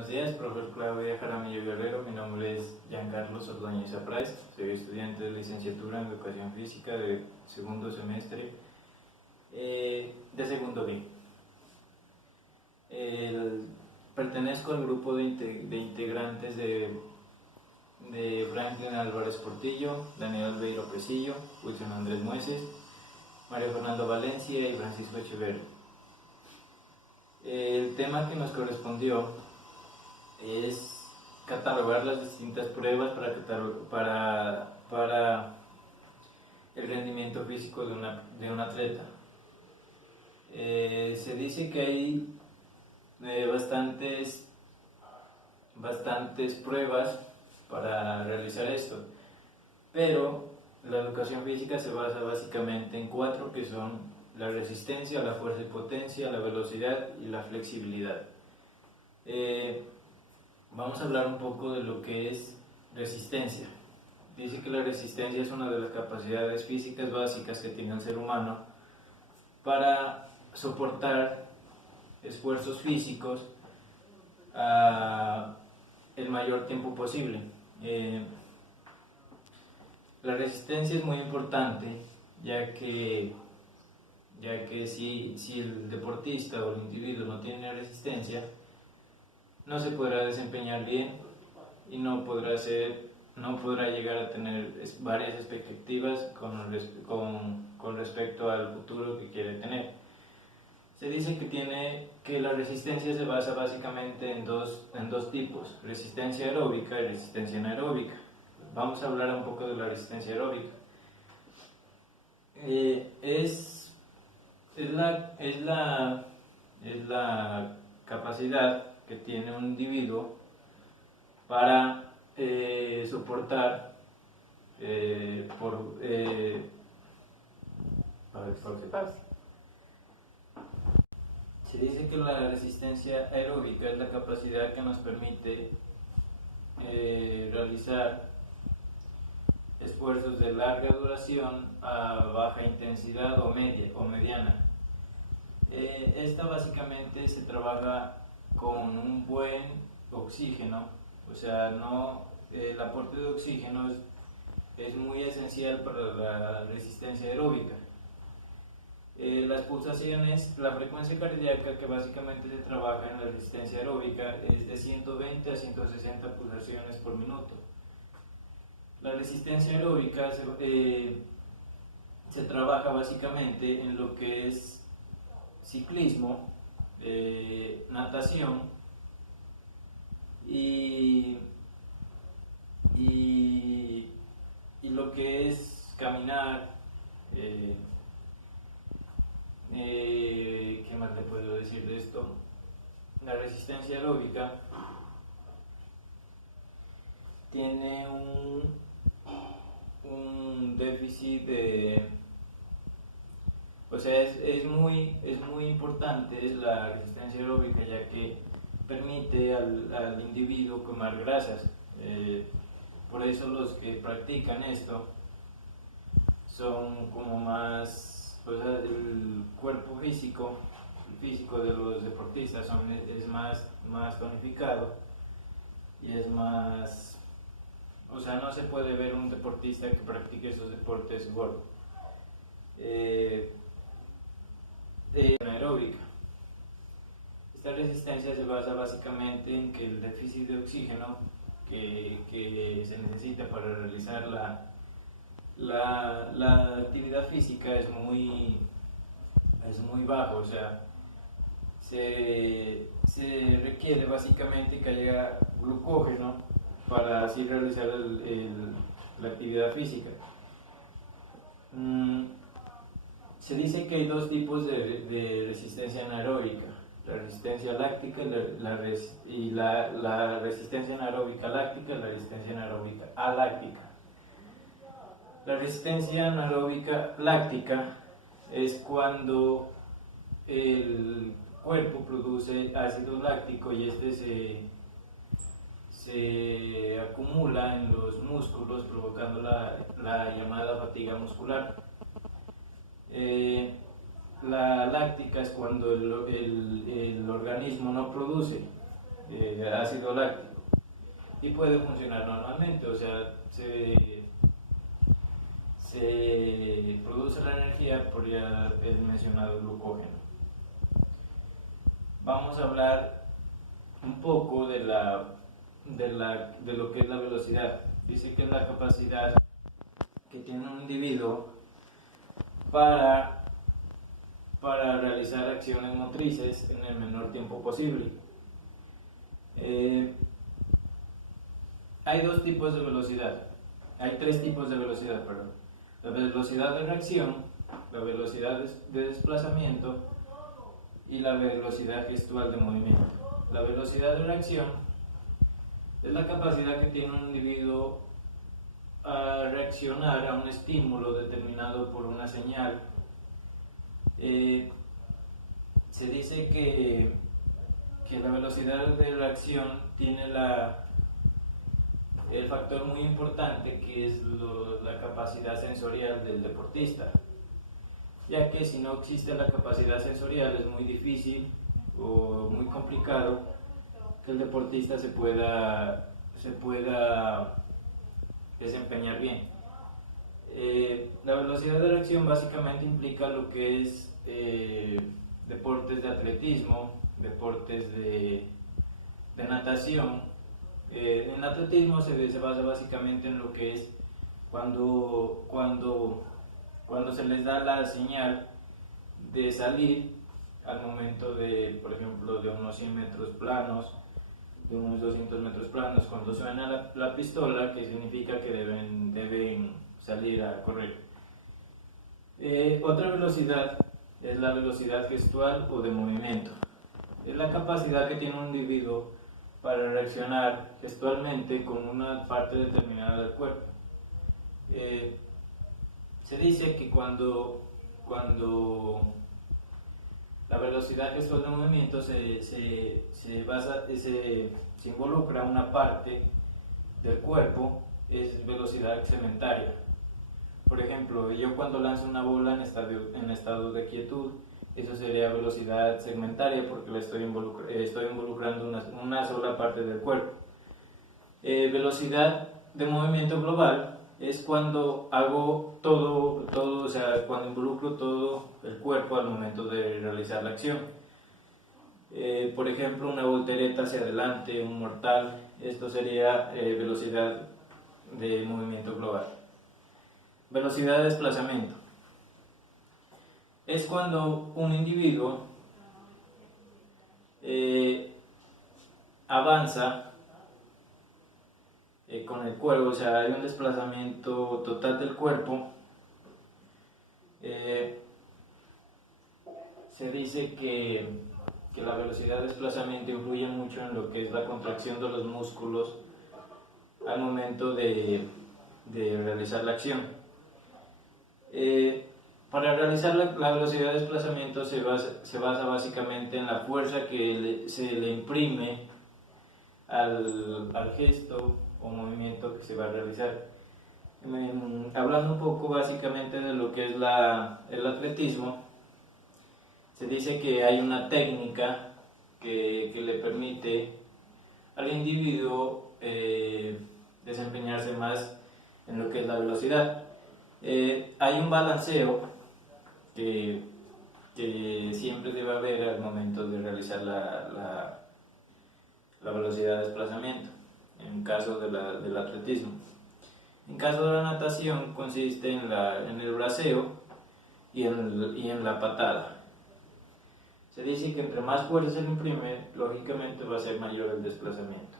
Buenos días, profesor Claudia Jaramillo Guerrero. Mi nombre es Giancarlos Ordóñez Aprais. Soy estudiante de licenciatura en Educación Física de segundo semestre de segundo B. Pertenezco al grupo de integrantes de Franklin Álvarez Portillo, Daniel Albeiro Presillo, Wilson Andrés Mueces, Mario Fernando Valencia y Francisco Echeverri. El tema que nos correspondió es catalogar las distintas pruebas para el rendimiento físico de un atleta. Se dice que hay bastantes pruebas para realizar esto, pero la educación física se basa básicamente en 4, que son la resistencia, la fuerza y potencia, la velocidad y la flexibilidad. Vamos a hablar un poco de lo que es resistencia. Dice que la resistencia es una de las capacidades físicas básicas que tiene el ser humano para soportar esfuerzos físicos el mayor tiempo posible. La resistencia es muy importante, ya que si el deportista o el individuo no tiene resistencia, no se podrá desempeñar bien y no podrá llegar a tener varias expectativas con respecto al futuro que quiere tener. Se dice que la resistencia se basa básicamente en dos tipos: resistencia aeróbica y resistencia anaeróbica. Vamos a hablar un poco de la resistencia aeróbica. Es la capacidad que tiene un individuo para soportar Se dice que la resistencia aeróbica es la capacidad que nos permite realizar esfuerzos de larga duración a baja intensidad o mediana. Esta básicamente se trabaja con un buen oxígeno, o sea, el aporte de oxígeno es muy esencial para la resistencia aeróbica. Las pulsaciones, la frecuencia cardíaca que básicamente se trabaja en la resistencia aeróbica es de 120 a 160 pulsaciones por minuto. La resistencia aeróbica se trabaja básicamente en lo que es ciclismo, natación y lo que es caminar. ¿Qué más le puedo decir de esto? La resistencia aeróbica tiene un déficit o sea, es muy importante la resistencia aeróbica, ya que permite al individuo quemar grasas. Por eso los que practican esto son como más, o sea, el cuerpo físico de los deportistas es más tonificado y es más, o sea, no se puede ver un deportista que practique esos deportes gordo. Anaeróbica. Esta resistencia se basa básicamente en que el déficit de oxígeno que se necesita para realizar la actividad física es muy bajo, o sea, se requiere básicamente que haya glucógeno para así realizar la actividad física. Se dice que hay 2 tipos de resistencia anaeróbica: la resistencia láctica y la resistencia anaeróbica láctica y la resistencia anaeróbica aláctica. La resistencia anaeróbica láctica es cuando el cuerpo produce ácido láctico y este se acumula en los músculos, provocando la llamada fatiga muscular. La láctica es cuando el organismo no produce ácido láctico y puede funcionar normalmente, o sea, se produce la energía por ya el mencionado glucógeno. Vamos a hablar un poco de lo que es la velocidad. Dice que es la capacidad que tiene un individuo para realizar acciones motrices en el menor tiempo posible. Hay dos tipos de velocidad, hay tres tipos de velocidad, perdón. La velocidad de reacción, la velocidad de desplazamiento y la velocidad gestual de movimiento. La velocidad de reacción es la capacidad que tiene un individuo a reaccionar a un estímulo determinado por una señal. Se dice que la velocidad de reacción tiene el factor muy importante que es la capacidad sensorial del deportista, ya que si no existe la capacidad sensorial es muy difícil o muy complicado que el deportista se pueda desempeñar bien. La velocidad de reacción básicamente implica lo que es deportes de atletismo, deportes de natación. En atletismo se basa básicamente en lo que es cuando se les da la señal de salir al momento de, por ejemplo, de unos 100 metros planos, de unos 200 metros planos, cuando suena la pistola, que significa que deben salir a correr. Otra velocidad es la velocidad gestual o de movimiento. Es la capacidad que tiene un individuo para reaccionar gestualmente con una parte determinada del cuerpo. Se dice que cuando la velocidad gestual de movimiento se involucra una parte del cuerpo, es velocidad segmentaria. Por ejemplo, yo cuando lanzo una bola en estado de quietud, eso sería velocidad segmentaria porque estoy involucrando una sola parte del cuerpo. Velocidad de movimiento global es cuando hago todo, o sea, cuando involucro todo el cuerpo al momento de realizar la acción. Por ejemplo, una voltereta hacia adelante, un mortal, esto sería velocidad de movimiento global. Velocidad de desplazamiento es cuando un individuo avanza con el cuerpo, o sea, hay un desplazamiento total del cuerpo. Se dice que la velocidad de desplazamiento influye mucho en lo que es la contracción de los músculos al momento de realizar la acción. Para realizar la velocidad de desplazamiento se basa básicamente en la fuerza que se le imprime al gesto o movimiento que se va a realizar. Hablando un poco básicamente de lo que es el atletismo, se dice que hay una técnica que le permite al individuo desempeñarse más en lo que es la velocidad. Hay un balanceo que siempre debe haber al momento de realizar la velocidad de desplazamiento, en caso del atletismo. En caso de la natación consiste en el braceo y en la patada. Se dice que entre más fuerza se le imprime, lógicamente va a ser mayor el desplazamiento.